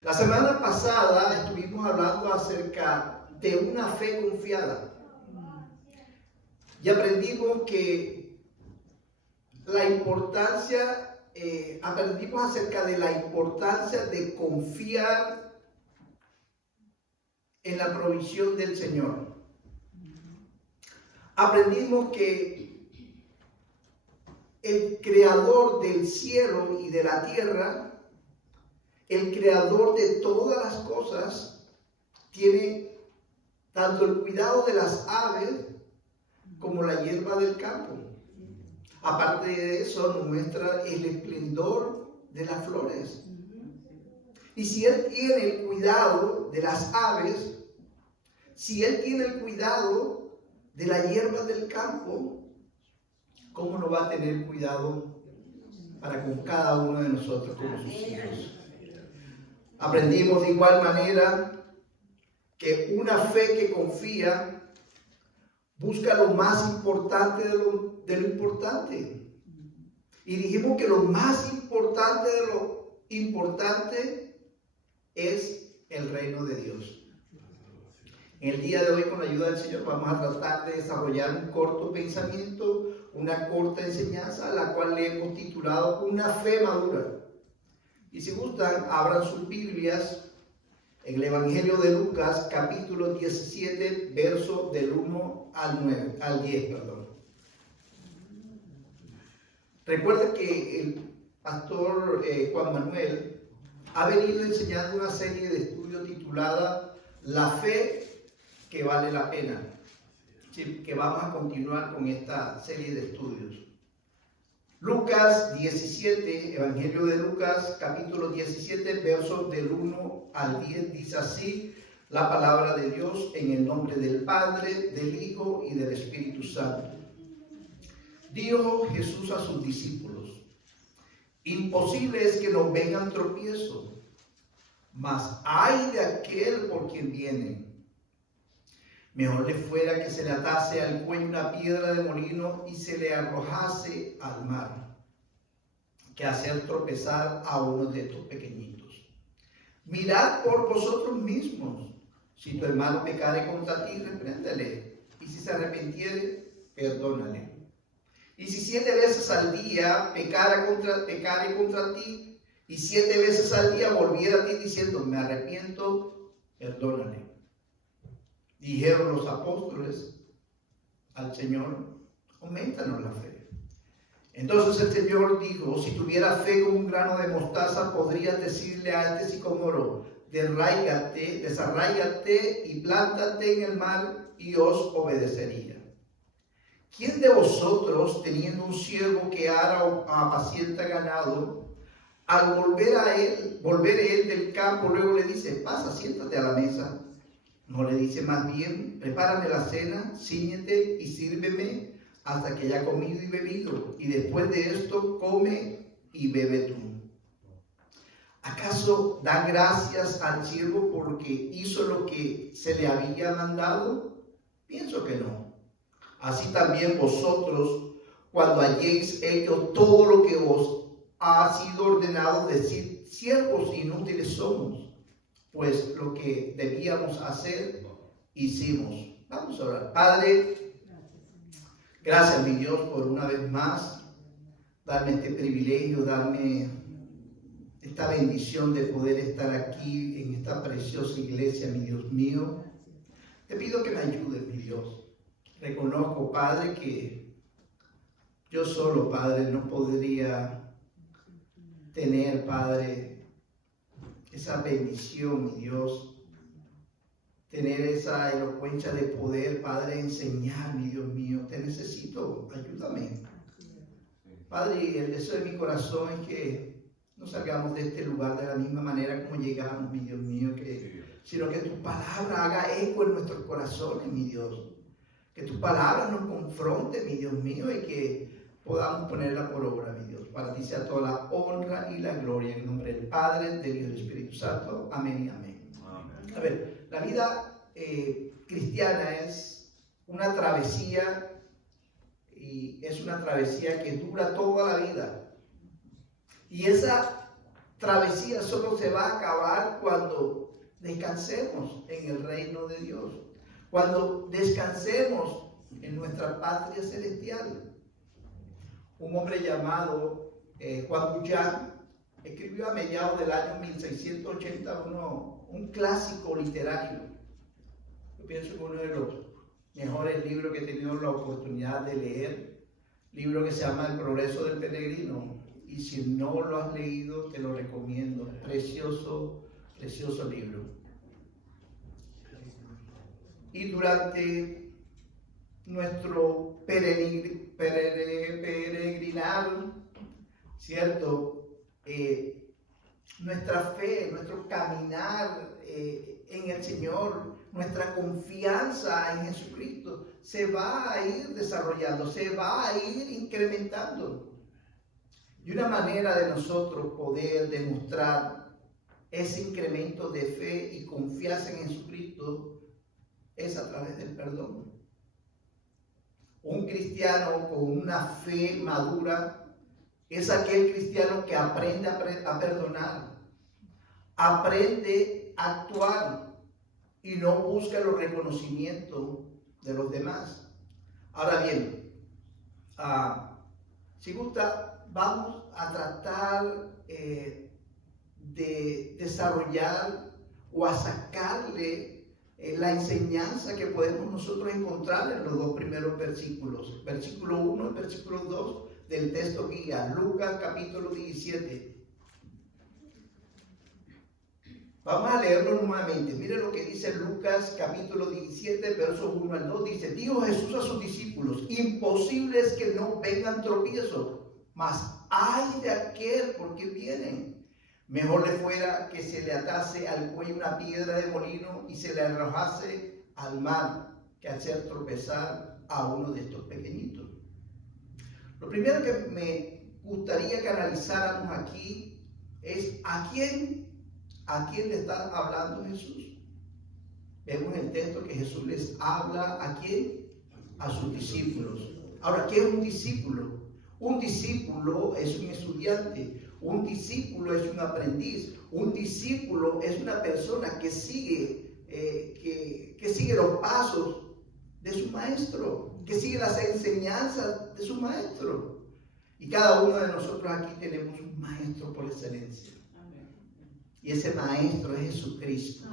La semana pasada estuvimos hablando acerca de una fe confiada y aprendimos que aprendimos acerca de la importancia de confiar en la provisión del Señor. Aprendimos que el creador del cielo y de la tierra, el creador de todas las cosas, tiene tanto el cuidado de las aves como la hierba del campo. Aparte de eso, nos muestra el esplendor de las flores. Y si Él tiene el cuidado de las aves, si Él tiene el cuidado de la hierba del campo, ¿cómo no va a tener cuidado para con cada uno de nosotros como sus hijos? Aprendimos de igual manera que una fe que confía busca lo más importante de lo importante. Y dijimos que lo más importante de lo importante es el reino de Dios. En el día de hoy, con la ayuda del Señor, vamos a tratar de desarrollar un corto pensamiento, una corta enseñanza, a la cual le hemos titulado Una fe madura. Y si gustan, abran sus Biblias en el Evangelio de Lucas, capítulo 17, verso del 1 al 10. Recuerda que el pastor Juan Manuel ha venido enseñando una serie de estudios titulada La fe que vale la pena. Sí, que vamos a continuar con esta serie de estudios. Lucas 17, Evangelio de Lucas, capítulo 17, versos del 1 al 10, dice así la palabra de Dios en el nombre del Padre, del Hijo y del Espíritu Santo. Dijo Jesús a sus discípulos: imposible es que nos vengan tropiezos, mas ay de aquel por quien vienen. Mejor le fuera que se le atase al cuello una piedra de molino y se le arrojase al mar, que hacer tropezar a uno de estos pequeñitos. Mirad por vosotros mismos. Si tu hermano pecare contra ti, repréndele, y si se arrepintiere, perdónale. Y si 7 veces al día pecare contra ti, y 7 veces al día volviera a ti diciendo, me arrepiento, perdónale. Dijeron los apóstoles al Señor, aumentanos la fe. Entonces el Señor dijo, si tuviera fe como un grano de mostaza, podrías decirle a este sicómoro, desarráigate y plántate en el mar, y os obedecería. ¿Quién de vosotros, teniendo un siervo que ara o apacienta ganado, al volver él del campo, luego le dice, pasa, siéntate a la mesa? ¿No le dice más bien, prepárame la cena, cíñete y sírveme hasta que haya comido y bebido, y después de esto come y bebe tú? ¿Acaso da gracias al siervo porque hizo lo que se le había mandado? Pienso que no. Así también vosotros, cuando halléis hecho todo lo que os ha sido ordenado, decid, siervos inútiles somos, pues lo que debíamos hacer, hicimos. Vamos a orar. Padre, gracias, mi Dios, por una vez más darme este privilegio, darme esta bendición de poder estar aquí en esta preciosa iglesia, mi Dios mío. Te pido que me ayudes, mi Dios. Reconozco, Padre, que yo solo, Padre, no podría tener, Padre, esa bendición, mi Dios, tener esa elocuencia de poder, Padre, enseñar, mi Dios mío. Te necesito, ayúdame. Padre, el deseo de mi corazón es que no salgamos de este lugar de la misma manera como llegamos, mi Dios mío, sino que tu palabra haga eco en nuestros corazones, mi Dios. Que tu palabra nos confronte, mi Dios mío, y que podamos ponerla por obra, mi Dios. Para ti sea toda la honra y la gloria, en nombre del Padre, del Hijo y del Espíritu Santo. Amén y amén. Amén. A ver, la vida cristiana es una travesía, y es una travesía que dura toda la vida. Y esa travesía solo se va a acabar cuando descansemos en el reino de Dios, cuando descansemos en nuestra patria celestial. Un hombre llamado Juan Bullán escribió a mediados del año 1681 un clásico literario. Yo pienso que uno de los mejores libros que he tenido la oportunidad de leer, libro que se llama El progreso del peregrino, y si no lo has leído te lo recomiendo, precioso, precioso libro. Y durante nuestro peregrinar, ¿cierto? Nuestra fe, nuestro caminar en el Señor, nuestra confianza en Jesucristo se va a ir desarrollando, se va a ir incrementando. Y una manera de nosotros poder demostrar ese incremento de fe y confianza en Jesucristo es a través del perdón. Un cristiano con una fe madura es aquel cristiano que aprende a perdonar, aprende a actuar y no busca los reconocimientos de los demás. Ahora bien, si gusta, vamos a tratar de desarrollar o a sacarle la enseñanza que podemos nosotros encontrar en los dos primeros versículos, versículo 1 y versículo 2 del texto guía, Lucas capítulo 17. Vamos a leerlo nuevamente. Mire lo que dice Lucas capítulo 17, versos 1 al 2. Dice: dijo Jesús a sus discípulos: imposible es que no vengan tropiezos, mas ay de aquel por quien vienen. Mejor le fuera que se le atase al cuello una piedra de molino y se le arrojase al mar, que hacer tropezar a uno de estos pequeñitos. Lo primero que me gustaría que analizáramos aquí es ¿a quién le está hablando Jesús? Vemos en el texto que Jesús les habla ¿a quién? A sus discípulos. Ahora, ¿qué es un discípulo? Un discípulo es un estudiante, un discípulo es un aprendiz, un discípulo es una persona que sigue, que sigue los pasos de su maestro, que sigue las enseñanzas de su maestro. Y cada uno de nosotros aquí tenemos un maestro por excelencia. Y ese maestro es Jesucristo,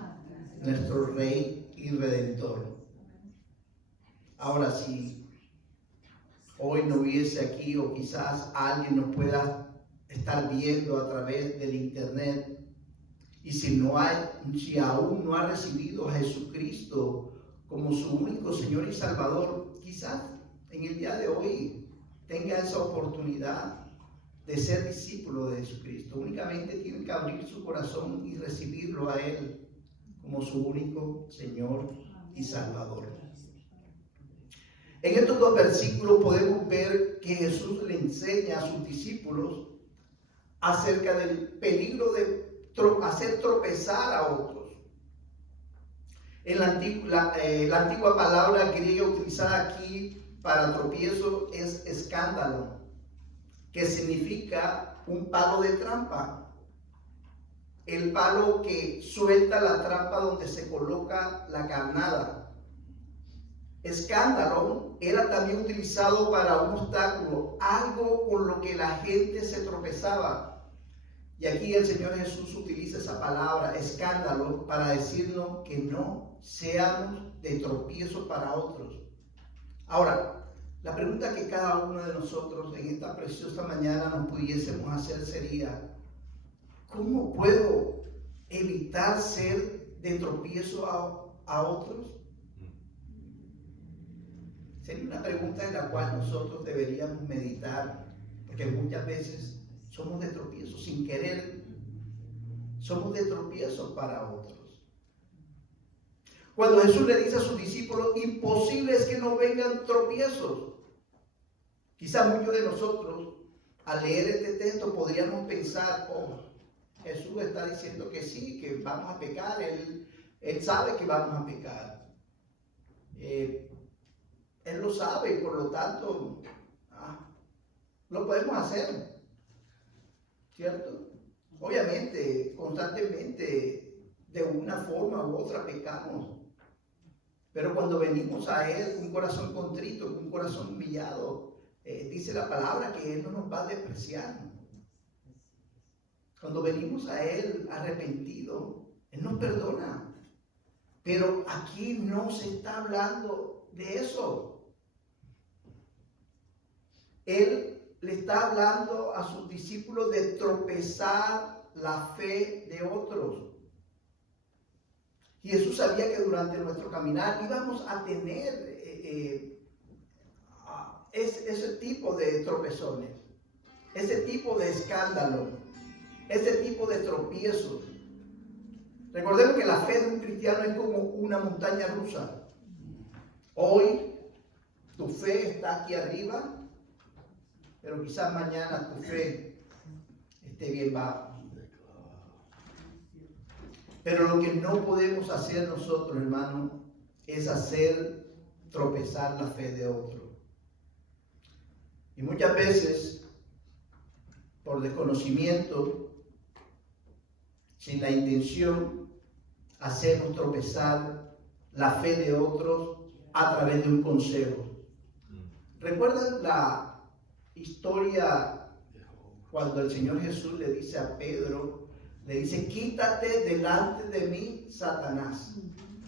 nuestro Rey y Redentor. Ahora, si hoy no hubiese aquí, o quizás alguien nos pueda estar viendo a través del internet, y si aún no ha recibido a Jesucristo como su único Señor y Salvador, quizás en el día de hoy tenga esa oportunidad de ser discípulo de Jesucristo. Únicamente tiene que abrir su corazón y recibirlo a Él como su único Señor y Salvador. En estos dos versículos podemos ver que Jesús le enseña a sus discípulos acerca del peligro de hacer tropezar a otros. En la antigua palabra griega utilizada aquí para tropiezo es escándalo, que significa un palo de trampa. El palo que suelta la trampa donde se coloca la carnada. Escándalo era también utilizado para un obstáculo, algo con lo que la gente se tropezaba. Y aquí el Señor Jesús utiliza esa palabra, escándalo, para decirnos que no seamos de tropiezo para otros. Ahora, la pregunta que cada uno de nosotros en esta preciosa mañana nos pudiésemos hacer sería: ¿cómo puedo evitar ser de tropiezo a otros? Sería una pregunta en la cual nosotros deberíamos meditar, porque muchas veces somos de tropiezo, sin querer, somos de tropiezo para otros. Cuando Jesús le dice a sus discípulos, imposible es que no vengan tropiezos. Quizás muchos de nosotros, al leer este texto, podríamos pensar: oh, Jesús está diciendo que sí, que vamos a pecar, Él sabe que vamos a pecar. Él lo sabe y por lo tanto lo podemos hacer, ¿cierto? Obviamente, constantemente, de una forma u otra pecamos. Pero cuando venimos a Él con un corazón contrito, con un corazón humillado, dice la palabra que Él no nos va a despreciar. Cuando venimos a Él arrepentido, Él nos perdona. Pero aquí no se está hablando de eso. Él le está hablando a sus discípulos de tropezar la fe de otros. Y Jesús sabía que durante nuestro caminar íbamos a tener ese tipo de tropezones, ese tipo de escándalo, ese tipo de tropiezos. Recordemos que la fe de un cristiano es como una montaña rusa. Hoy tu fe está aquí arriba, pero quizás mañana tu fe esté bien bajo. Pero lo que no podemos hacer nosotros, hermano, es hacer tropezar la fe de otro. Y muchas veces, por desconocimiento, sin la intención, hacemos tropezar la fe de otros a través de un consejo. ¿Recuerdan la historia cuando el Señor Jesús le dice a Pedro, le dice, quítate delante de mí, Satanás?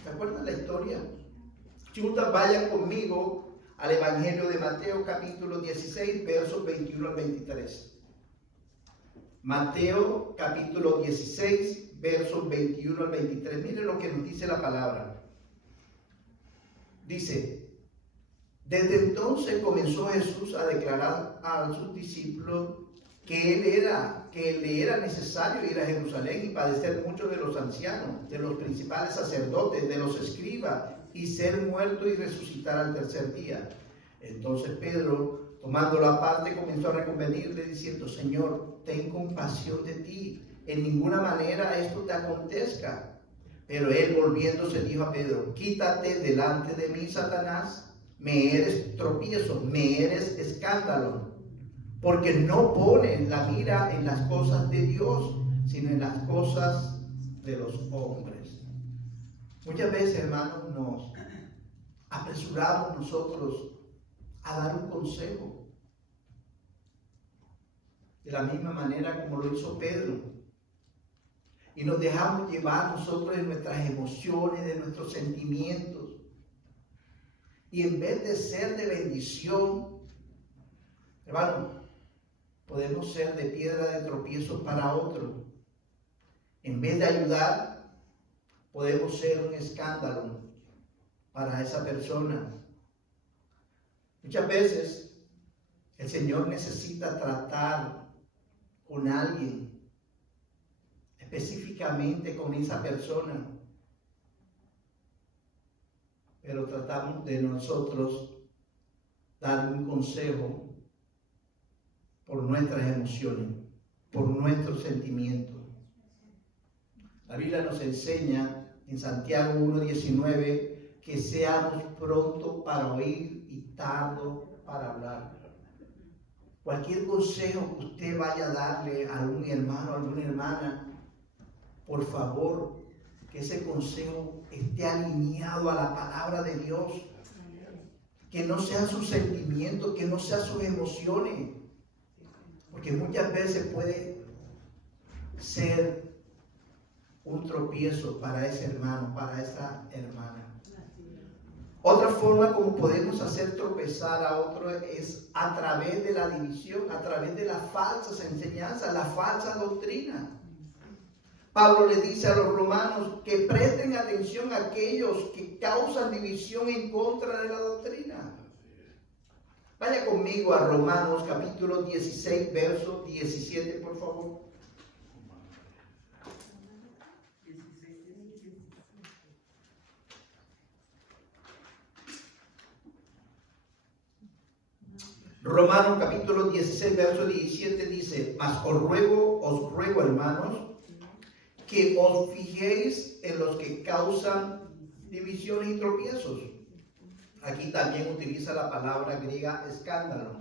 ¿Se acuerdan la historia? Si gustan, vayan conmigo al Evangelio de Mateo, capítulo 16, versos 21 al 23. Mateo, capítulo 16, versos 21 al 23. Miren lo que nos dice la palabra. Dice, desde entonces comenzó Jesús a declarar a sus discípulos que le era necesario ir a Jerusalén y padecer mucho de los ancianos, de los principales sacerdotes, de los escribas, y ser muerto y resucitar al tercer día. Entonces Pedro, tomándolo aparte, comenzó a reconvenirle diciendo, Señor, ten compasión de ti, en ninguna manera esto te acontezca. Pero él, volviéndose, dijo a Pedro, quítate delante de mí, Satanás, me eres tropiezo, me eres escándalo, porque no pones la mira en las cosas de Dios, sino en las cosas de los hombres. Muchas veces, hermanos, nos apresuramos nosotros a dar un consejo, de la misma manera como lo hizo Pedro, y nos dejamos llevar nosotros de nuestras emociones, de nuestros sentimientos, y en vez de ser de bendición, hermano, podemos ser de piedra de tropiezo para otro. En vez de ayudar, podemos ser un escándalo para esa persona. Muchas veces el Señor necesita tratar con alguien, específicamente con esa persona, pero tratamos de nosotros dar un consejo por nuestras emociones, por nuestros sentimientos. La Biblia nos enseña en Santiago 1:19 que seamos prontos para oír y tardo para hablar. Cualquier consejo que usted vaya a darle a algún hermano, a alguna hermana, por favor, que ese consejo esté alineado a la palabra de Dios. Que no sean sus sentimientos, que no sean sus emociones. Porque muchas veces puede ser un tropiezo para ese hermano, para esa hermana. Otra forma como podemos hacer tropezar a otro es a través de la división, a través de las falsas enseñanzas, la falsa doctrina. Pablo le dice a los romanos que presten atención a aquellos que causan división en contra de la doctrina. Vaya conmigo a Romanos capítulo 16, verso 17, por favor. Romanos capítulo 16, verso 17 dice, mas os ruego, hermanos, que os fijéis en los que causan divisiones y tropiezos. Aquí también utiliza la palabra griega escándalo.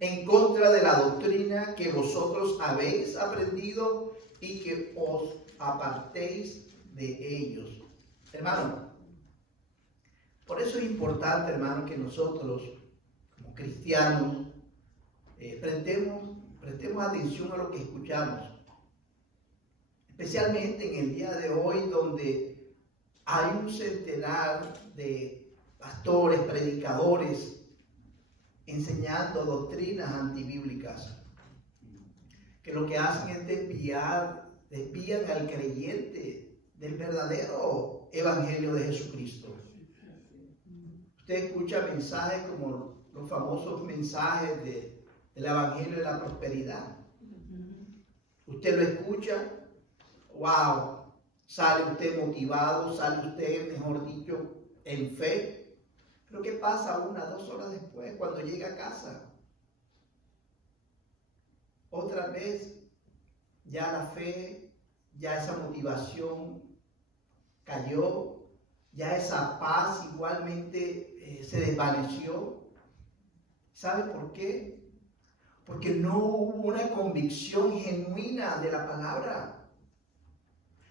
en contra de la doctrina que vosotros habéis aprendido y que os apartéis de ellos. Hermano, por eso es importante, hermano, que nosotros, como cristianos, prestemos atención a lo que escuchamos. Especialmente en el día de hoy, donde hay un centenar de pastores, predicadores, enseñando doctrinas antibíblicas, que lo que hacen es desvían al creyente del verdadero evangelio de Jesucristo. Usted escucha mensajes como los famosos mensajes del evangelio de la prosperidad. Usted lo escucha, wow, sale usted motivado, sale usted, mejor dicho, en fe. Pero ¿qué pasa 1 o 2 horas después cuando llega a casa? Otra vez, ya la fe, ya esa motivación cayó, ya esa paz igualmente se desvaneció. ¿Sabe por qué? Porque no hubo una convicción genuina de la palabra.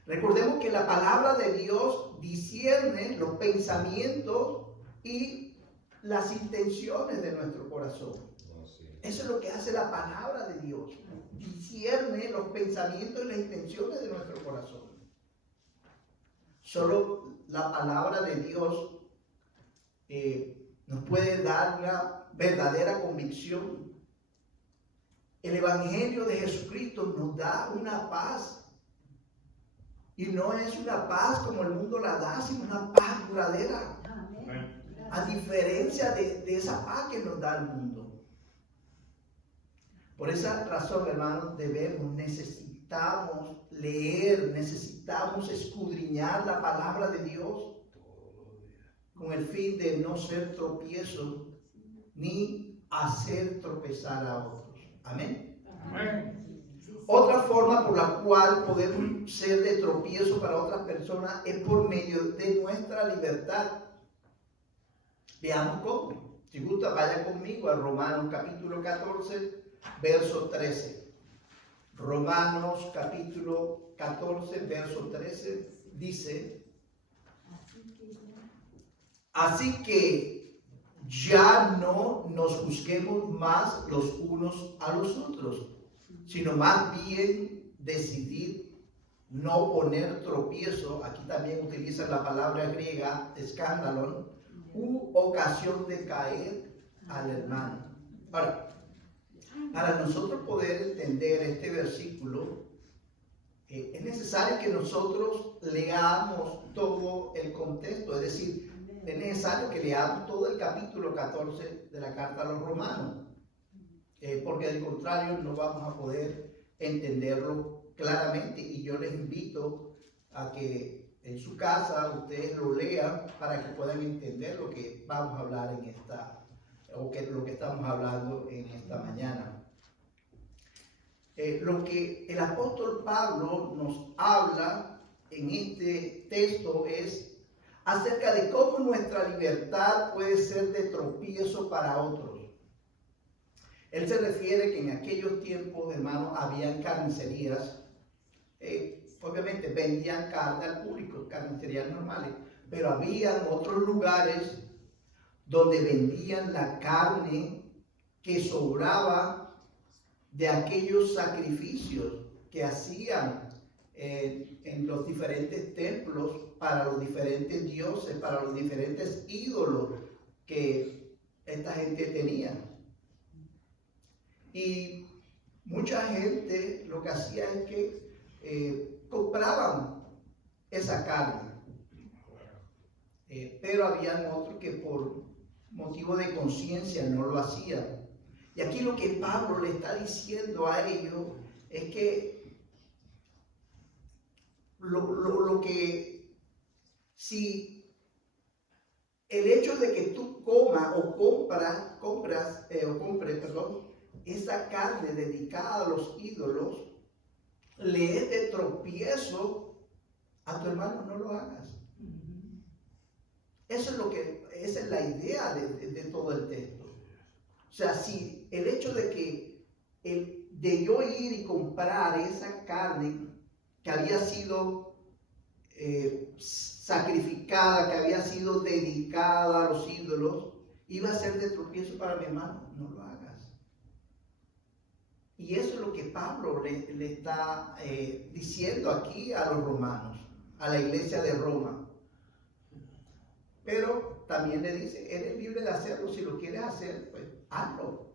Recordemos que la palabra de Dios discierne los pensamientos y las intenciones de nuestro corazón. Eso es lo que hace la palabra de Dios. Discierne los pensamientos y las intenciones de nuestro corazón. Solo la palabra de Dios nos puede dar una verdadera convicción. El Evangelio de Jesucristo nos da una paz. Y no es una paz como el mundo la da, sino una paz duradera. A diferencia de esa paz que nos da el mundo. Por esa razón, hermanos, necesitamos leer, necesitamos escudriñar la palabra de Dios con el fin de no ser tropiezo ni hacer tropezar a otros. Amén. Amén. Otra forma por la cual podemos ser de tropiezo para otras personas es por medio de nuestra libertad. Veamos cómo. Si gusta, vaya conmigo a Romanos capítulo 14, verso 13. Romanos capítulo 14, verso 13 dice: así que ya no nos juzguemos más los unos a los otros, sino más bien decidir no poner tropiezo, aquí también utiliza la palabra griega escándalo, u ocasión de caer al hermano. Ahora, para nosotros poder entender este versículo, es necesario que nosotros leamos todo el contexto, es decir, es necesario que leamos todo el capítulo 14 de la carta a los romanos, porque de contrario no vamos a poder entenderlo claramente, y yo les invito a que en su casa ustedes lo lean para que puedan entender lo que vamos a hablar en lo que estamos hablando en esta mañana. Lo que el apóstol Pablo nos habla en este texto es acerca de cómo nuestra libertad puede ser de tropiezo para otros. Él se refiere que en aquellos tiempos, hermanos, habían carnicerías. Obviamente vendían carne al público, carnicerías normales, pero había otros lugares donde vendían la carne que sobraba de aquellos sacrificios que hacían en los diferentes templos para los diferentes dioses, para los diferentes ídolos que esta gente tenía. Y mucha gente lo que hacía es que compraban esa carne, pero habían otros que por motivo de conciencia no lo hacían. Y aquí lo que Pablo le está diciendo a ellos es que lo que si el hecho de que tú comas o compres esa carne dedicada a los ídolos le es de tropiezo a tu hermano, no lo hagas. Esa es la idea de todo el texto. O sea, si el hecho de que de yo ir y comprar esa carne que había sido sacrificada, que había sido dedicada a los ídolos, iba a ser de tropiezo para mi hermano, no lo hagas. Y eso es lo que Pablo le está diciendo aquí a los romanos, a la iglesia de Roma. Pero también le dice, eres libre de hacerlo, si lo quieres hacer, pues hazlo.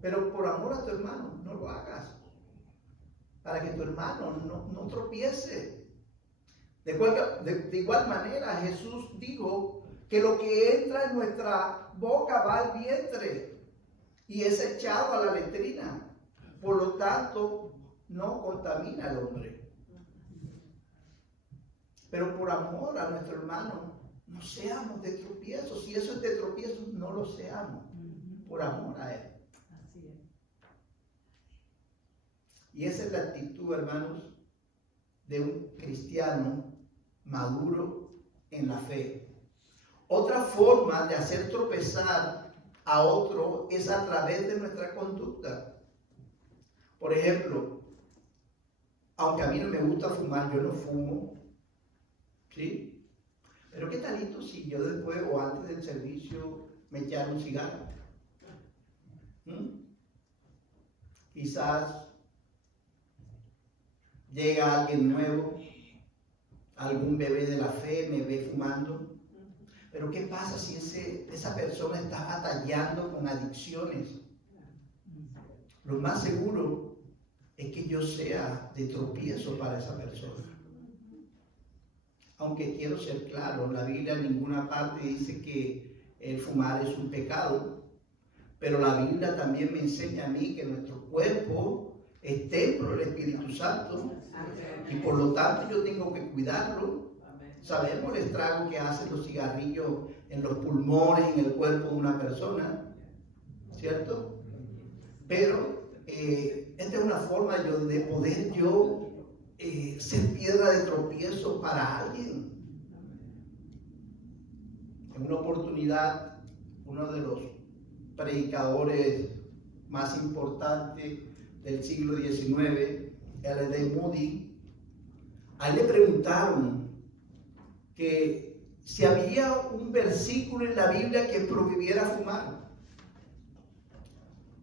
Pero por amor a tu hermano, no lo hagas. Para que tu hermano no tropiece. De igual manera, Jesús dijo que lo que entra en nuestra boca va al vientre y es echado a la letrina. Por lo tanto, no contamina al hombre. Pero por amor a nuestro hermano, no seamos de tropiezo. Si eso es de tropiezo, no lo seamos. Por amor a él. Así es. Y esa es la actitud, hermanos, de un cristiano maduro en la fe. Otra forma de hacer tropezar a otro es a través de nuestra conducta. Por ejemplo, aunque a mí no me gusta fumar, yo no fumo, ¿sí? Pero qué talito si yo después o antes del servicio me echara un cigarro. Quizás llega alguien nuevo, algún bebé de la fe me ve fumando. Pero ¿qué pasa si esa persona está batallando con adicciones? Lo más seguro es que yo sea de tropiezo para esa persona. Aunque quiero ser claro, la Biblia en ninguna parte dice que el fumar es un pecado, pero la Biblia también me enseña a mí que nuestro cuerpo es templo del Espíritu Santo y por lo tanto yo tengo que cuidarlo. Sabemos el estrago que hacen los cigarrillos en los pulmones, en el cuerpo de una persona, ¿cierto? Pero esta es una forma de poder ser piedra de tropiezo para alguien. En una oportunidad, uno de los predicadores más importantes del siglo XIX, L.D. Moody, a él le preguntaron que si había un versículo en la Biblia que prohibiera fumar.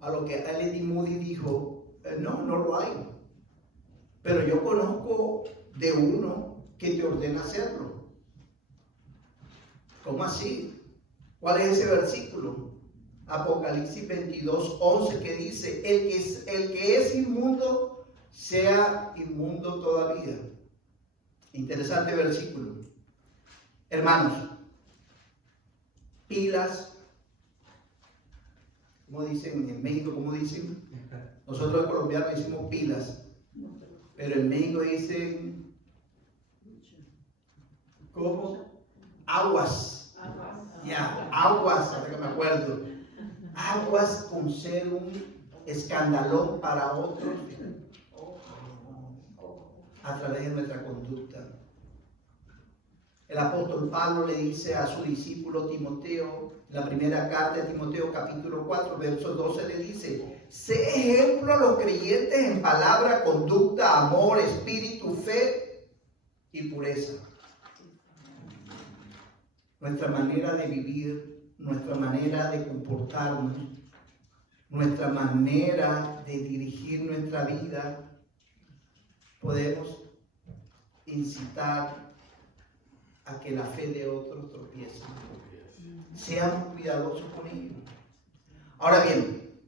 A lo que L.D. Moody dijo, no lo hay. Pero yo conozco de uno que te ordena hacerlo. ¿Cómo así? ¿Cuál es ese versículo? Apocalipsis 22:11 que dice, el que es inmundo, sea inmundo todavía. Interesante versículo. Hermanos, pilas, ¿cómo dicen en México? ¿Cómo dicen? Nosotros los colombianos decimos pilas, pero en México dicen, ¿cómo? Aguas. Ya, aguas, ahora que me acuerdo. Aguas con ser un escandalón para otros a través de nuestra conducta. El apóstol Pablo le dice a su discípulo Timoteo, en la primera carta de Timoteo capítulo 4, verso 12, le dice, sé ejemplo a los creyentes en palabra, conducta, amor, espíritu, fe y pureza. Nuestra manera de vivir, nuestra manera de comportarnos, nuestra manera de dirigir nuestra vida, podemos incitar a que la fe de otros tropiece. Seamos cuidadosos con ello. Ahora bien,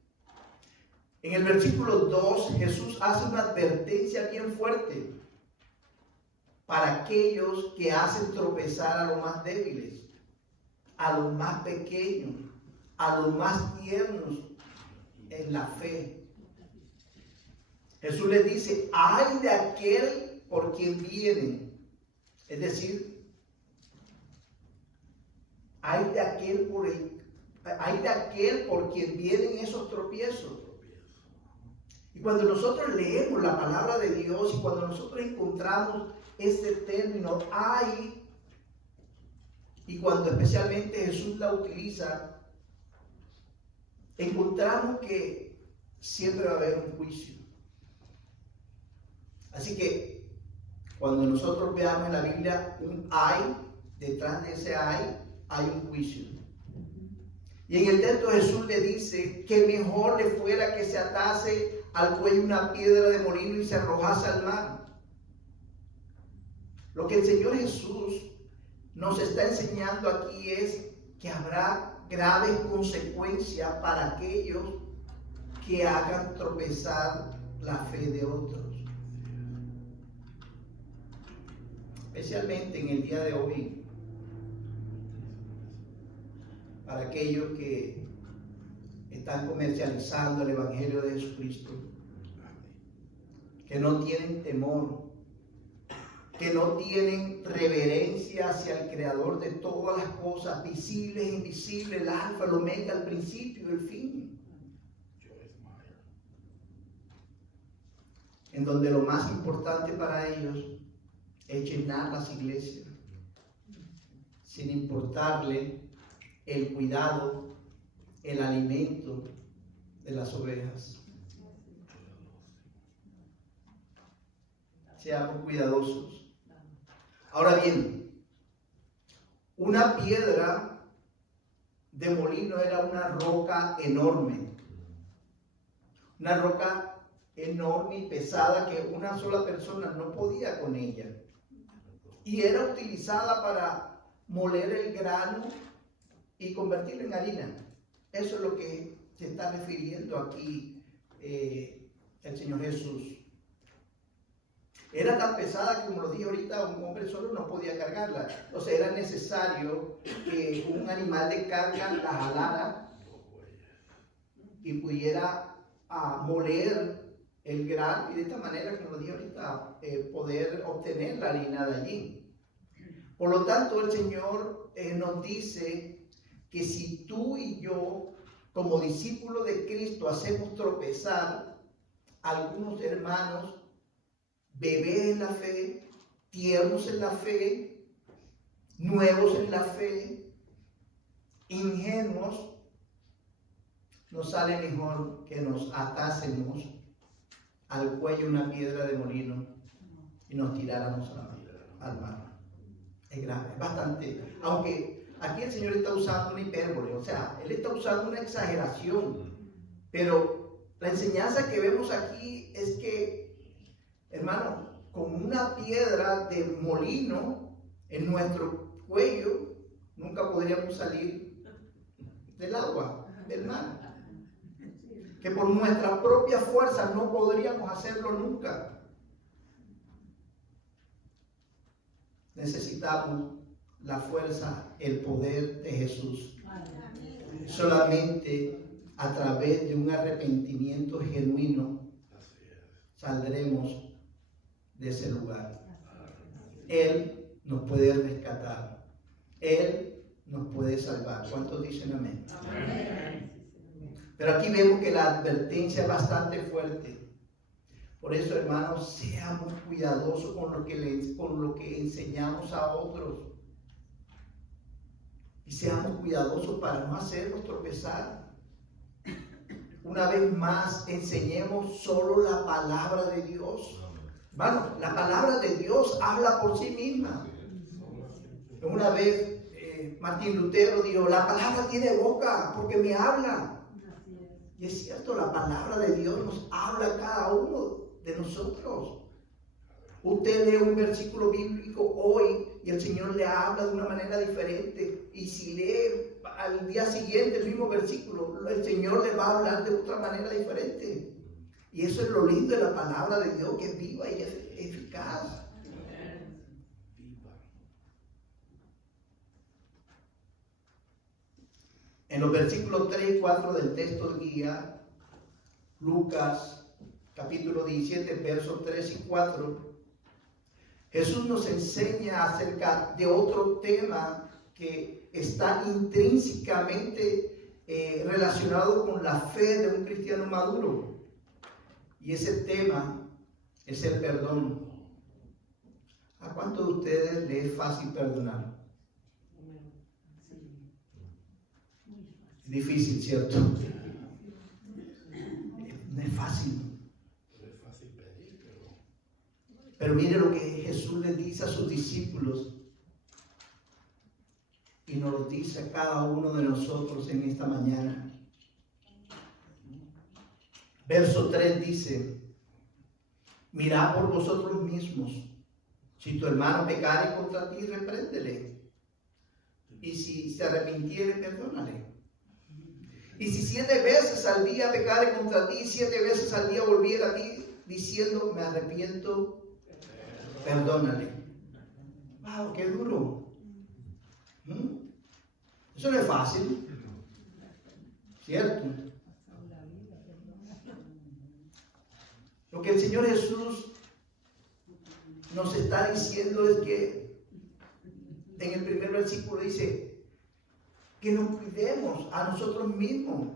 en el versículo 2 Jesús hace una advertencia bien fuerte para aquellos que hacen tropezar a los más débiles, a los más pequeños, a los más tiernos en la fe. Jesús les dice, ay de aquel por quien viene, es decir, hay de aquel por quien vienen esos tropiezos. Y cuando nosotros leemos la palabra de Dios y cuando nosotros encontramos este término, hay, y cuando especialmente Jesús la utiliza, encontramos que siempre va a haber un juicio. Así que cuando nosotros veamos en la Biblia un hay, detrás de ese hay un juicio. Y en el texto Jesús le dice que mejor le fuera que se atase al cuello una piedra de molino y se arrojase al mar. Lo que el Señor Jesús nos está enseñando aquí es que habrá graves consecuencias para aquellos que hagan tropezar la fe de otros. Especialmente en el día de hoy, para aquellos que están comercializando el Evangelio de Jesucristo, que no tienen temor, que no tienen reverencia hacia el Creador de todas las cosas, visibles e invisibles, el alfa, el omega, el principio y el fin. En donde lo más importante para ellos es llenar las iglesias, sin importarle el cuidado, el alimento de las ovejas. Seamos cuidadosos. Ahora bien, una piedra de molino era una roca enorme. Una roca enorme y pesada que una sola persona no podía con ella. Y era utilizada para moler el grano y convertirlo en harina. Eso es lo que se está refiriendo aquí el Señor Jesús. Era tan pesada que, como lo dije ahorita, un hombre solo no podía cargarla. Entonces era necesario que un animal de carga la jalara y pudiera moler el grano y de esta manera, como lo dije ahorita, poder obtener la harina de allí. Por lo tanto, el Señor nos dice que si tú y yo, como discípulos de Cristo, hacemos tropezar a algunos hermanos, bebés en la fe, tiernos en la fe, nuevos en la fe, ingenuos, nos sale mejor que nos atásemos al cuello una piedra de molino y nos tiráramos al mar. Es grave, es bastante. Aunque aquí el Señor está usando una hipérbole, o sea, Él está usando una exageración, pero la enseñanza que vemos aquí es que, hermano, con una piedra de molino en nuestro cuello, nunca podríamos salir del agua, del mar. Que por nuestra propia fuerza no podríamos hacerlo nunca. Necesitamos la fuerza, el poder de Jesús. Solamente a través de un arrepentimiento genuino saldremos de ese lugar. Él nos puede rescatar. Él nos puede salvar. ¿Cuántos dicen amén? Amén. Pero aquí vemos que la advertencia es bastante fuerte. Por eso, hermanos, seamos cuidadosos con lo que enseñamos a otros. Y seamos cuidadosos para no hacernos tropezar. Una vez más, enseñemos solo la palabra de Dios. Hermano, la palabra de Dios habla por sí misma. Una vez Martín Lutero dijo, la palabra tiene boca porque me habla. Y es cierto, la palabra de Dios nos habla a cada uno de nosotros. Usted lee un versículo bíblico hoy y el Señor le habla de una manera diferente. Y si lee al día siguiente el mismo versículo, el Señor le va a hablar de otra manera diferente. Y eso es lo lindo de la palabra de Dios, que es viva y es eficaz. En los versículos 3 y 4 del texto guía, Lucas capítulo 17, versos 3 y 4, Jesús nos enseña acerca de otro tema que está intrínsecamente relacionado con la fe de un cristiano maduro. Y ese tema es el perdón. ¿A cuántos de ustedes les es fácil perdonar? Difícil, ¿cierto? No es fácil. No es fácil pedir, Pero mire lo que Jesús le dice a sus discípulos y nos lo dice a cada uno de nosotros en esta mañana. Verso 3 dice: mirad por vosotros mismos. Si tu hermano pecare contra ti, repréndele. Y si se arrepintiere, perdónale. Y si 7 veces al día pecare contra ti, 7 veces al día volviera a ti, diciendo, me arrepiento, perdónale. Wow, qué duro. Eso no es fácil, ¿cierto? Lo que el Señor Jesús nos está diciendo es que en el primer versículo dice que nos cuidemos a nosotros mismos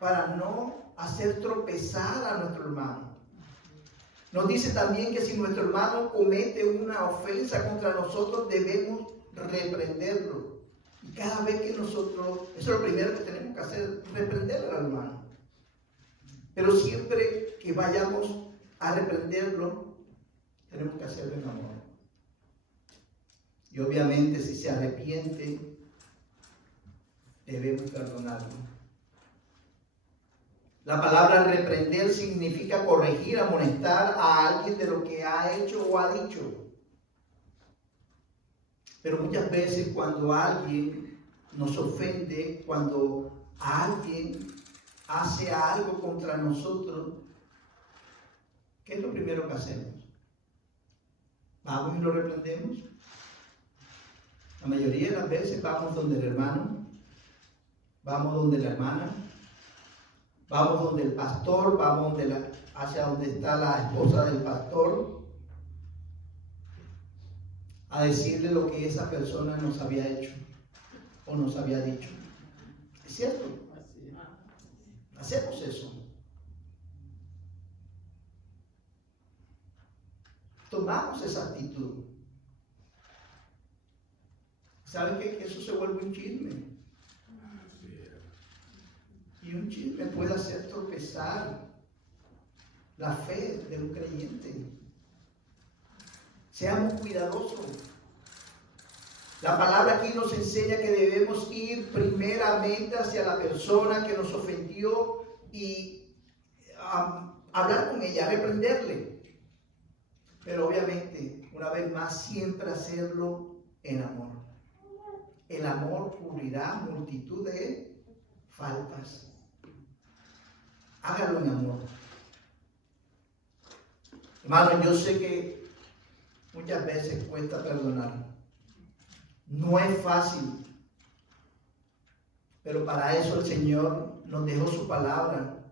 para no hacer tropezar a nuestro hermano. Nos dice también que si nuestro hermano comete una ofensa contra nosotros, debemos reprenderlo. Y cada vez que nosotros, eso es lo primero que tenemos que hacer, reprender al hermano. Pero siempre que vayamos a reprenderlo, tenemos que hacerlo en amor. Y obviamente si se arrepiente, debemos perdonarlo. La palabra reprender significa corregir, amonestar a alguien de lo que ha hecho o ha dicho. Pero muchas veces cuando alguien nos ofende, cuando alguien hace algo contra nosotros, ¿qué es lo primero que hacemos? ¿Vamos y lo reprendemos? La mayoría de las veces vamos donde el hermano, vamos donde la hermana, vamos donde el pastor, vamos hacia donde está la esposa del pastor, a decirle lo que esa persona nos había hecho o nos había dicho. ¿Es cierto? Hacemos eso. Tomamos esa actitud. ¿Saben qué? Que eso se vuelve un chisme. Y un chisme puede hacer tropezar la fe de un creyente. Seamos cuidadosos. La palabra aquí nos enseña que debemos ir primeramente hacia la persona que nos ofendió y hablar con ella, reprenderle. Pero obviamente, una vez más, siempre hacerlo en amor. El amor cubrirá multitud de faltas. Hágalo en amor. Hermano, yo sé que muchas veces cuesta perdonar. No es fácil. Pero para eso el Señor nos dejó su palabra.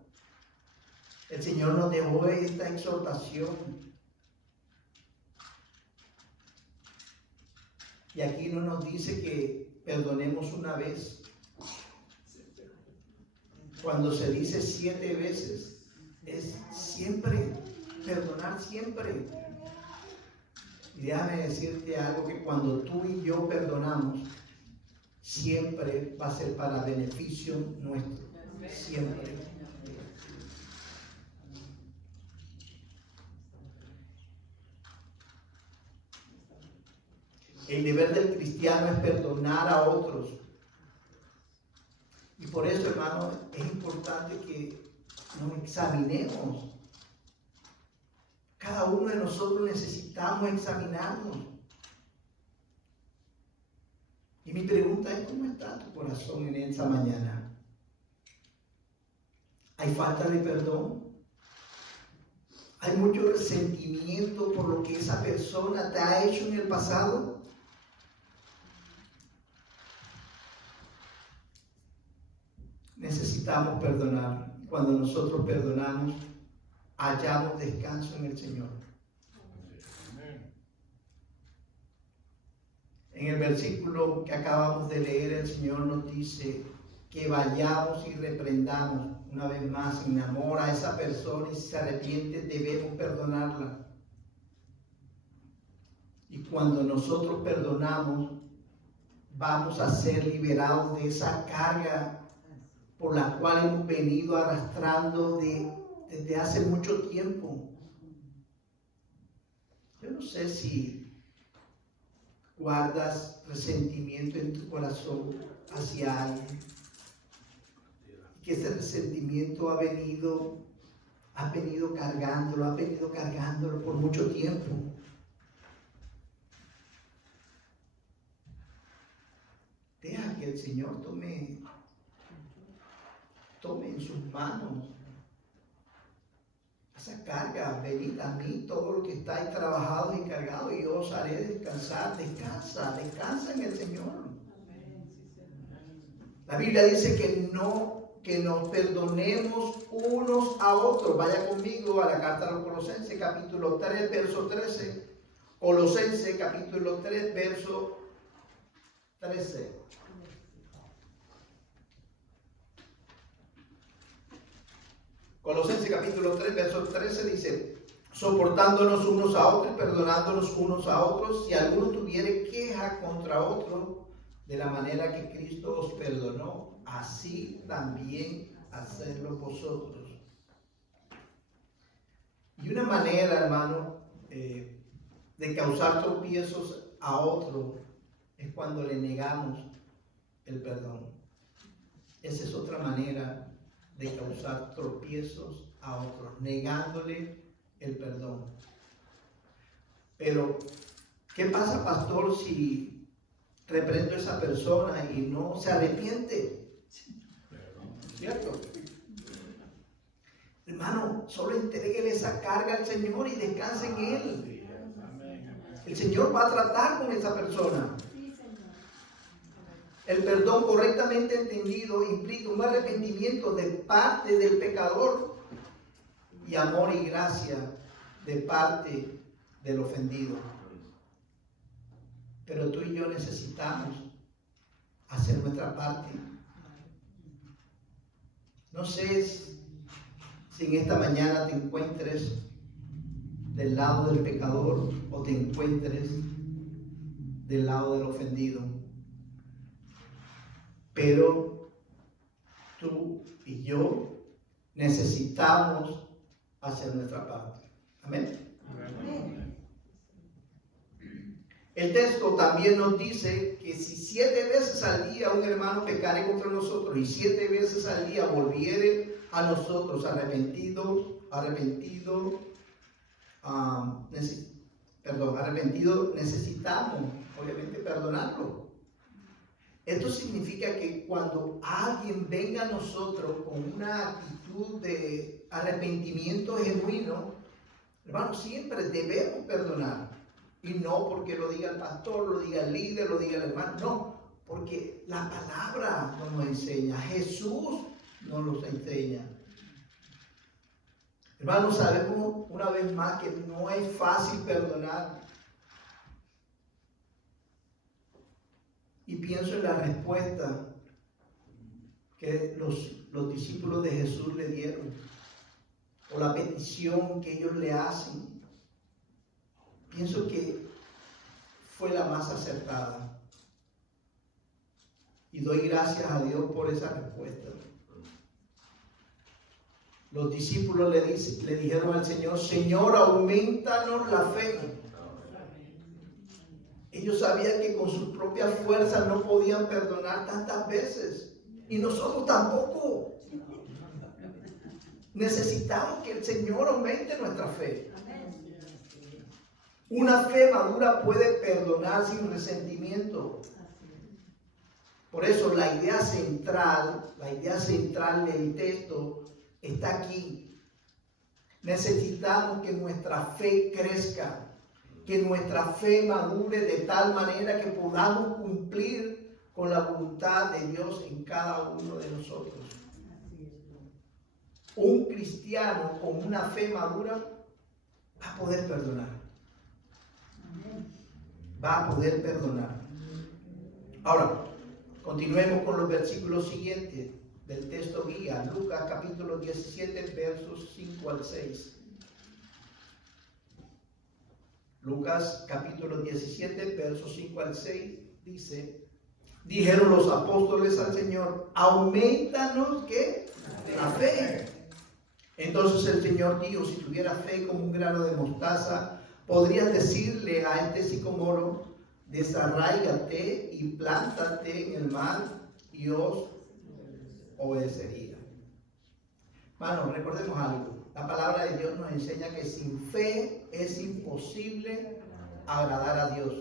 El Señor nos dejó esta exhortación. Y aquí no nos dice que perdonemos una vez. Cuando se dice 7 veces, es siempre, perdonar siempre. Y déjame decirte algo, que cuando tú y yo perdonamos, siempre va a ser para beneficio nuestro. Siempre. El deber del cristiano es perdonar a otros. Y por eso, hermano, es importante que nos examinemos. Cada uno de nosotros necesitamos examinarnos. Y mi pregunta es, ¿cómo está tu corazón en esta mañana? ¿Hay falta de perdón? ¿Hay mucho resentimiento por lo que esa persona te ha hecho en el pasado? Necesitamos perdonar. Cuando nosotros perdonamos, hallamos descanso en el Señor. En el versículo que acabamos de leer, el Señor nos dice que vayamos y reprendamos una vez más en amor a esa persona, y si se arrepiente debemos perdonarla. Y cuando nosotros perdonamos, vamos a ser liberados de esa carga por la cual hemos venido arrastrando de desde hace mucho tiempo. Yo no sé si guardas resentimiento en tu corazón hacia alguien, que ese resentimiento has venido cargándolo por mucho tiempo. Deja que el Señor tome en sus manos esa carga. Venid a mí todo lo que estáis trabajados y cargados, y yo os haré descansar. Descansa en el Señor. La Biblia dice que nos perdonemos unos a otros. Vaya conmigo a la carta a los Colosenses, capítulo 3, verso 13. Colosenses, capítulo 3, verso 13. Colosenses capítulo 3, verso 13 dice: soportándonos unos a otros y perdonándonos unos a otros, si alguno tuviere queja contra otro, de la manera que Cristo os perdonó, así también hacedlo vosotros. Y una manera, hermano, de causar tropiezos a otro es cuando le negamos el perdón. Esa es otra manera de causar tropiezos a otros, negándole el perdón. Pero, ¿qué pasa, pastor, si reprendo a esa persona y no se arrepiente? ¿Cierto? Hermano, solo entréguele esa carga al Señor y descanse en Él. El Señor va a tratar con esa persona. El perdón correctamente entendido implica un arrepentimiento de parte del pecador y amor y gracia de parte del ofendido. Pero tú y yo necesitamos hacer nuestra parte. No sé si en esta mañana te encuentres del lado del pecador o te encuentres del lado del ofendido. Pero tú y yo necesitamos hacer nuestra parte. Amén. Amén. El texto también nos dice que si 7 veces al día un hermano pecare contra nosotros y 7 veces al día volviere a nosotros arrepentido, necesitamos obviamente perdonarlo. Esto significa que cuando alguien venga a nosotros con una actitud de arrepentimiento genuino, hermano, siempre debemos perdonar. Y no porque lo diga el pastor, lo diga el líder, lo diga el hermano, no, porque la palabra nos lo enseña, Jesús nos lo enseña. Hermanos, sabemos una vez más que no es fácil perdonar. Y pienso en la respuesta que los discípulos de Jesús le dieron, o la petición que ellos le hacen. Pienso que fue la más acertada. Y doy gracias a Dios por esa respuesta. Los discípulos le dijeron al Señor: Señor, aumentanos la fe. Ellos sabían que con sus propias fuerzas no podían perdonar tantas veces. Y nosotros tampoco. Necesitamos que el Señor aumente nuestra fe. Una fe madura puede perdonar sin resentimiento. Por eso la idea central del texto está aquí. Necesitamos que nuestra fe crezca, que nuestra fe madure de tal manera que podamos cumplir con la voluntad de Dios en cada uno de nosotros. Un cristiano con una fe madura va a poder perdonar. Va a poder perdonar. Ahora, continuemos con los versículos siguientes del texto guía. Lucas capítulo 17, versos 5 al 6. Lucas capítulo 17, versos 5 al 6 dice: dijeron los apóstoles al Señor: aumentanos, ¿qué? La fe. Entonces el Señor dijo, si tuviera fe como un grano de mostaza, podrías decirle a este sicomoro, desarráigate y plántate en el mar, y os obedecería. Bueno, recordemos algo. La palabra de Dios nos enseña que sin fe es imposible agradar a Dios.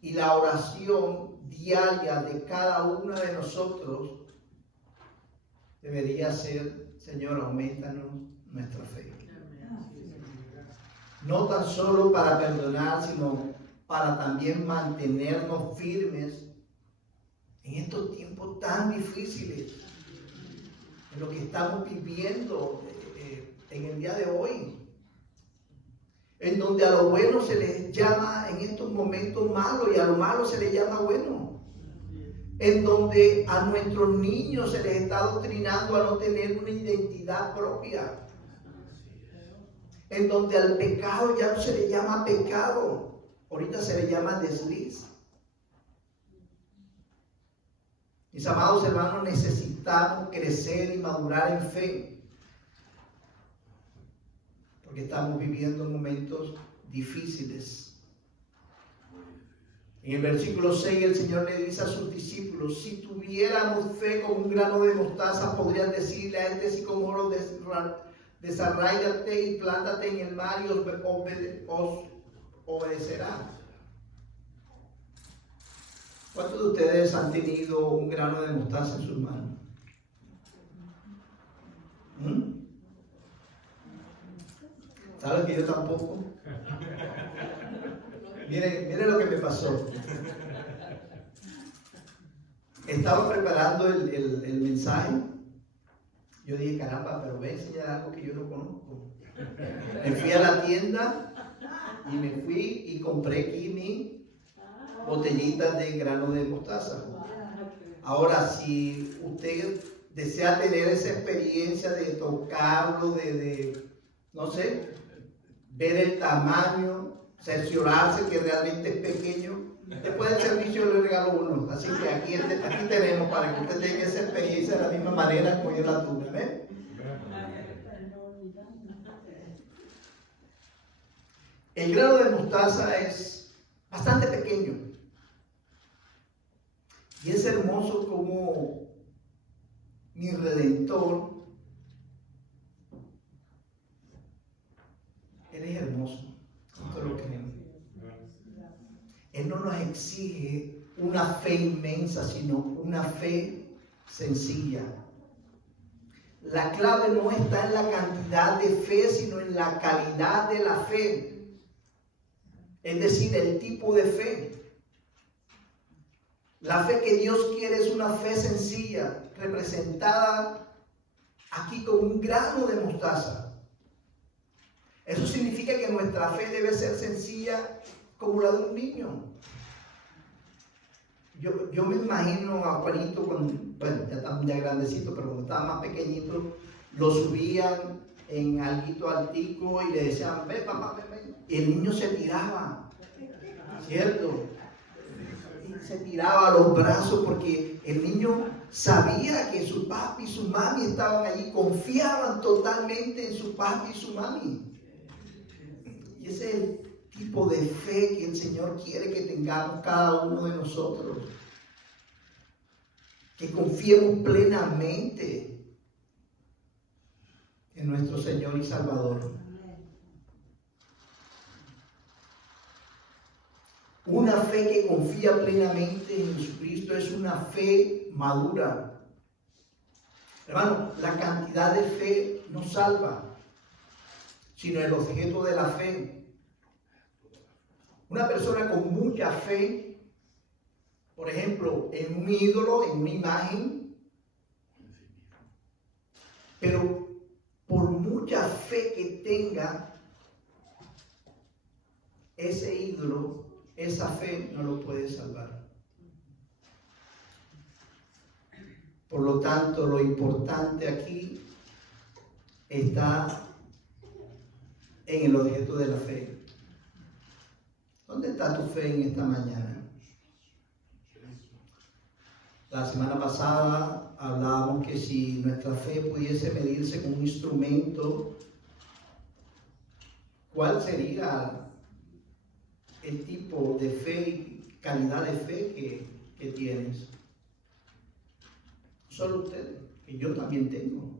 Y la oración diaria de cada uno de nosotros debería ser, Señor, aumentanos nuestra fe. No tan solo para perdonar, sino para también mantenernos firmes en estos tiempos tan difíciles, en lo que estamos viviendo en el día de hoy, en donde a lo bueno se les llama en estos momentos malo y a lo malo se les llama bueno, en donde a nuestros niños se les está adoctrinando a no tener una identidad propia, en donde al pecado ya no se le llama pecado, ahorita se le llama desliz. Mis amados hermanos, necesitamos crecer y madurar en fe, porque estamos viviendo momentos difíciles. En el versículo 6 el Señor le dice a sus discípulos, si tuviéramos fe como un grano de mostaza, podrían decirle a este sicomoro, desarráigate y plántate en el mar, y os obedecerá. ¿Cuántos de ustedes han tenido un grano de mostaza en sus manos? ¿Saben que yo tampoco? Miren lo que me pasó. Estaba preparando el mensaje. Yo dije, caramba, pero voy a enseñar algo que yo no conozco. Me fui a la tienda y me fui y compré aquí mi botellitas de grano de mostaza. Ahora, si usted desea tener esa experiencia de tocarlo, no sé, ver el tamaño, cerciorarse que realmente es pequeño, después del servicio le regalo uno. Así que aquí tenemos para que usted tenga esa experiencia de la misma manera como yo la tuve. ¿Ven? El grano de mostaza es bastante pequeño. Y es hermoso como mi Redentor, Él es hermoso. ¿Cuánto lo creemos? Él no nos exige una fe inmensa, sino una fe sencilla. La clave no está en la cantidad de fe, sino en la calidad de la fe. Es decir, el tipo de fe. La fe que Dios quiere es una fe sencilla, representada aquí con un grano de mostaza. Eso significa que nuestra fe debe ser sencilla como la de un niño. Yo me imagino a Juanito, bueno, ya está ya grandecito, pero cuando estaba más pequeñito, lo subían en alguito altico y le decían, ven papá, ven. Y el niño se tiraba, ¿cierto? Se tiraba a los brazos porque el niño sabía que su papi y su mami estaban allí, confiaban totalmente en su papi y su mami. Y ese es el tipo de fe que el Señor quiere que tengamos cada uno de nosotros. Que confiemos plenamente en nuestro Señor y Salvador. Una fe que confía plenamente en Jesucristo es una fe madura. Hermano, la cantidad de fe no salva, sino el objeto de la fe. Una persona con mucha fe, por ejemplo, en un ídolo, en una imagen, pero por mucha fe que tenga ese ídolo, esa fe no lo puede salvar. Por lo tanto, lo importante aquí está en el objeto de la fe. ¿Dónde está tu fe en esta mañana? La semana pasada hablábamos que si nuestra fe pudiese medirse con un instrumento, ¿cuál sería el tipo de fe y calidad de fe que tienes? Solo ustedes, que yo también tengo.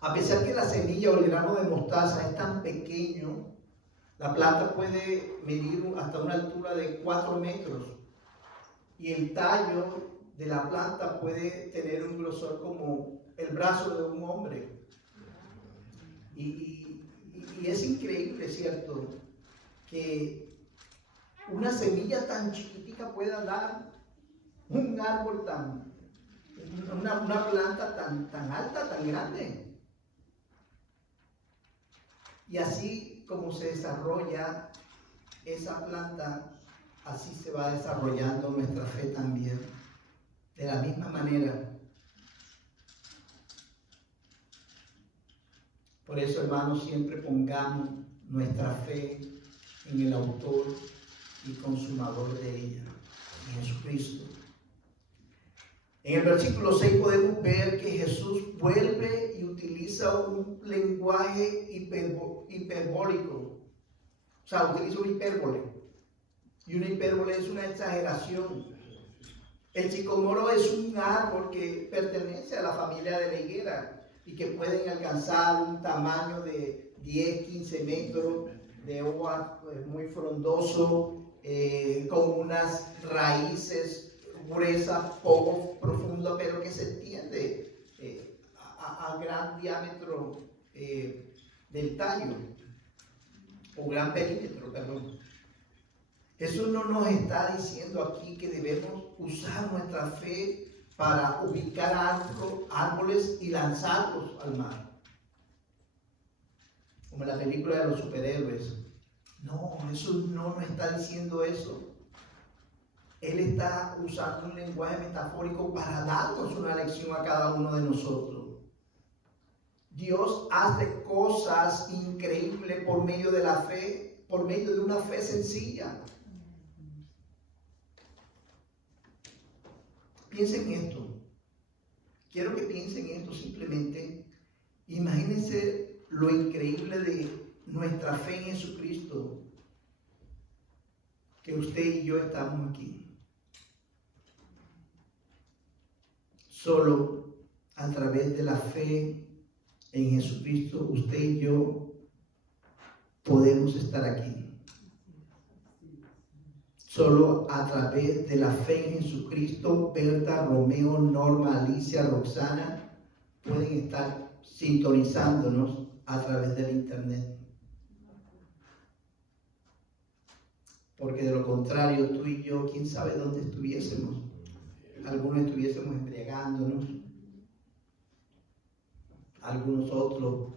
A pesar que la semilla o el grano de mostaza es tan pequeño, la planta puede medir hasta una altura de 4 metros y el tallo de la planta puede tener un grosor como el brazo de un hombre. Y es increíble, ¿cierto?, que una semilla tan chiquitica pueda dar un árbol una planta tan alta, tan grande. Y así como se desarrolla esa planta, así se va desarrollando nuestra fe también. De la misma manera. Por eso, hermanos, siempre pongamos nuestra fe en el autor y consumador de ella, en Jesucristo. En el versículo 6 podemos ver que Jesús vuelve y utiliza un lenguaje hiperbólico. O sea, utiliza una hipérbole. Y una hipérbole es una exageración. El sicomoro es un árbol que pertenece a la familia de la higuera y que pueden alcanzar un tamaño de 10, 15 metros, de hoja muy frondoso, con unas raíces gruesas, poco profundas, pero que se extiende a gran diámetro del tallo, o gran perímetro, perdón. Jesús no nos está diciendo aquí que debemos usar nuestra fe para ubicar árboles y lanzarlos al mar, como en la película de los superhéroes. No, Jesús no nos está diciendo eso. Él está usando un lenguaje metafórico para darnos una lección a cada uno de nosotros. Dios hace cosas increíbles por medio de la fe, por medio de una fe sencilla. Piensen en esto. Quiero que piensen en esto simplemente. Imagínense lo increíble de nuestra fe en Jesucristo, que usted y yo estamos aquí. Solo a través de la fe en Jesucristo, usted y yo podemos estar aquí. Solo a través de la fe en Jesucristo, Berta, Romeo, Norma, Alicia, Roxana pueden estar sintonizándonos a través del internet. Porque de lo contrario, tú y yo, quién sabe dónde estuviésemos. Algunos estuviésemos embriagándonos, algunos otros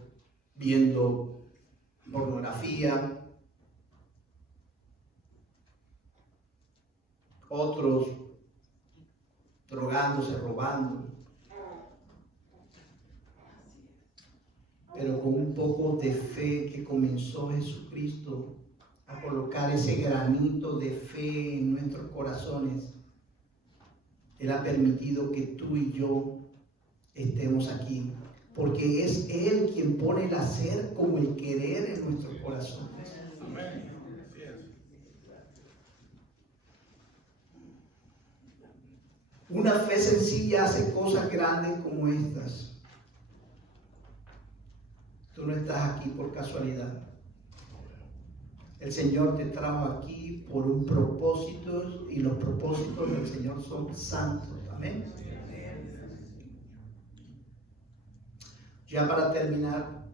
viendo pornografía, otros drogándose, robando, pero con un poco de fe que comenzó Jesucristo a colocar ese granito de fe en nuestros corazones. Él ha permitido que tú y yo estemos aquí, porque es Él quien pone el hacer como el querer en nuestros corazones. Amén. Una fe sencilla hace cosas grandes como estas. Tú no estás aquí por casualidad. El Señor te trajo aquí por un propósito y los propósitos del Señor son santos. Amén. Ya para terminar,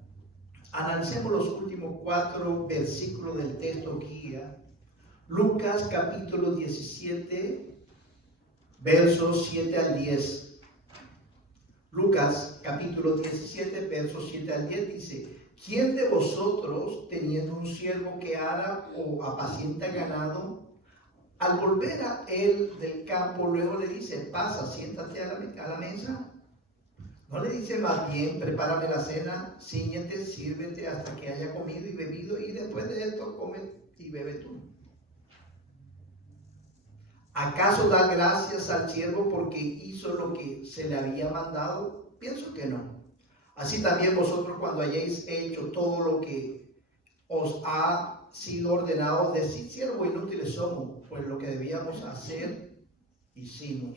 analicemos los últimos 4 versículos del texto guía. Lucas capítulo 17, versos 7 al 10. Lucas capítulo 17, versos 7 al 10 dice: ¿Quién de vosotros, teniendo un siervo que ara o apacienta ganado, al volver a él del campo, luego le dice: pasa, siéntate a la mesa? ¿No le dice más bien: prepárame la cena, cíñete, sírvete hasta que haya comido y bebido, y después de esto come y bebe tú? ¿Acaso da gracias al siervo porque hizo lo que se le había mandado? Pienso que no. Así también vosotros, cuando hayáis hecho todo lo que os ha sido ordenado, decid: siervos inútiles somos, pues lo que debíamos hacer hicimos.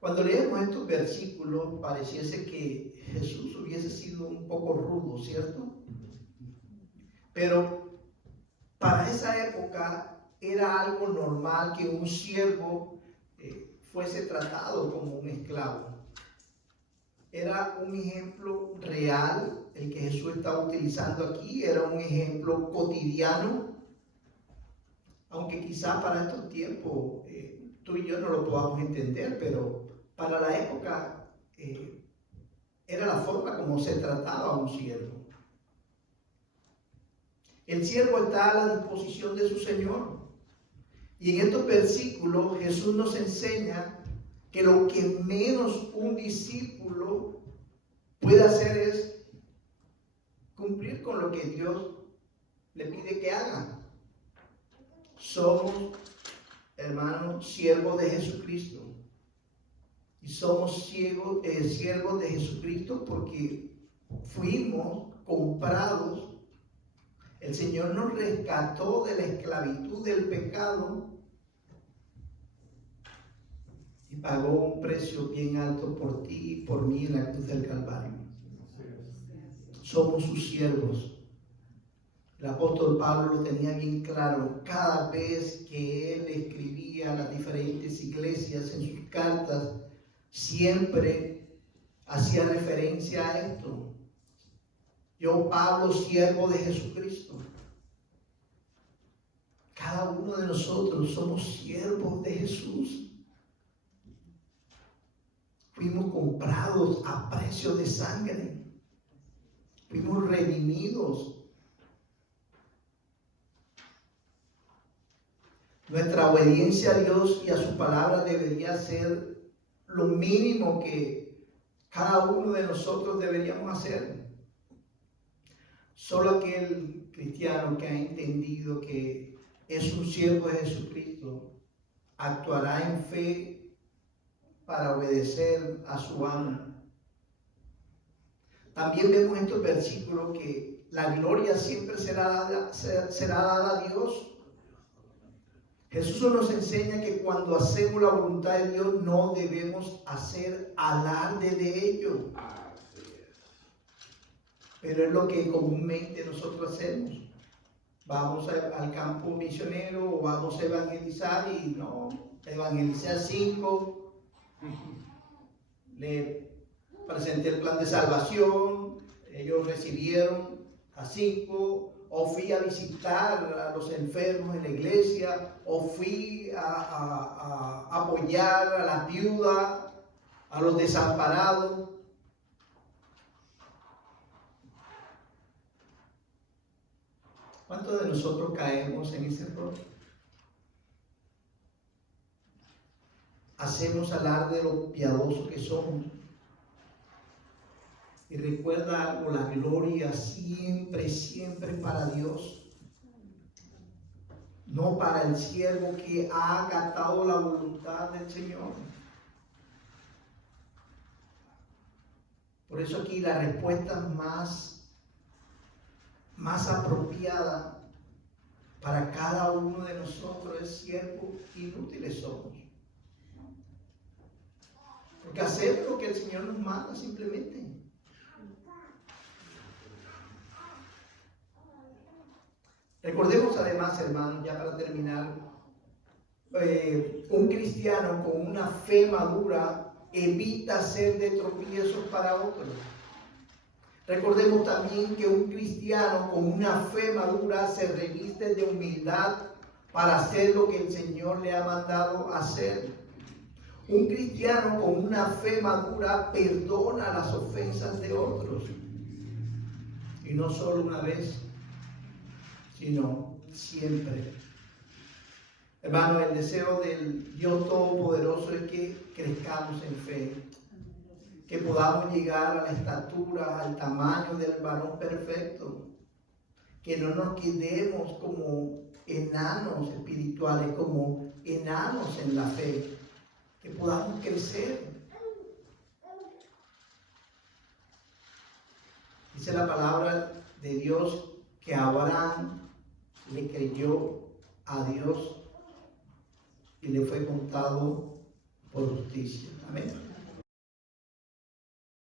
Cuando leemos estos versículos, pareciese que Jesús hubiese sido un poco rudo, ¿cierto? Pero para esa época era algo normal que un siervo fuese tratado como un esclavo. Era un ejemplo real el que Jesús estaba utilizando aquí, era un ejemplo cotidiano, aunque quizás para estos tiempos tú y yo no lo podamos entender, pero para la época era la forma como se trataba a un siervo. El siervo está a la disposición de su Señor. Y en estos versículos Jesús nos enseña que lo que menos un discípulo puede hacer es cumplir con lo que Dios le pide que haga. Somos, hermanos, siervos de Jesucristo. Y somos siervos de Jesucristo porque fuimos comprados. El Señor nos rescató de la esclavitud del pecado y pagó un precio bien alto por ti y por mí en la cruz del Calvario. Somos sus siervos. El apóstol Pablo lo tenía bien claro. Cada vez que él escribía a las diferentes iglesias en sus cartas, siempre hacía referencia a esto. Yo, Pablo, siervo de Jesucristo. Cada uno de nosotros somos siervos de Jesús. Fuimos comprados a precio de sangre. Fuimos redimidos. Nuestra obediencia a Dios y a su palabra debería ser lo mínimo que cada uno de nosotros deberíamos hacer. Solo aquel cristiano que ha entendido que es un siervo de Jesucristo actuará en fe para obedecer a su amo. También vemos en estos versículos que la gloria siempre será dada a Dios. Jesús nos enseña que cuando hacemos la voluntad de Dios no debemos hacer alarde de ello. Pero es lo que comúnmente nosotros hacemos. Vamos al campo misionero o vamos a evangelizar y no, evangelicé a 5, le presenté el plan de salvación, ellos recibieron a 5, o fui a visitar a los enfermos en la iglesia, o fui a apoyar a las viudas, a los desamparados. ¿Cuántos de nosotros caemos en ese error? Hacemos alarde de lo piadoso que somos. Y recuerda algo, la gloria siempre, siempre para Dios. No para el siervo que ha acatado la voluntad del Señor. Por eso aquí la respuesta más apropiada para cada uno de nosotros es: siervos inútiles somos. Porque hacemos lo que el Señor nos manda simplemente. Recordemos además, hermanos, ya para terminar, un cristiano con una fe madura evita ser de tropiezos para otros. Recordemos también que un cristiano con una fe madura se reviste de humildad para hacer lo que el Señor le ha mandado hacer. Un cristiano con una fe madura perdona las ofensas de otros. Y no solo una vez, sino siempre. Hermano, el deseo del Dios Todopoderoso es que crezcamos en fe, que podamos llegar a la estatura, al tamaño del varón perfecto, que no nos quedemos como enanos espirituales, como enanos en la fe, que podamos crecer. Dice la palabra de Dios que Abraham le creyó a Dios y le fue contado por justicia. Amén.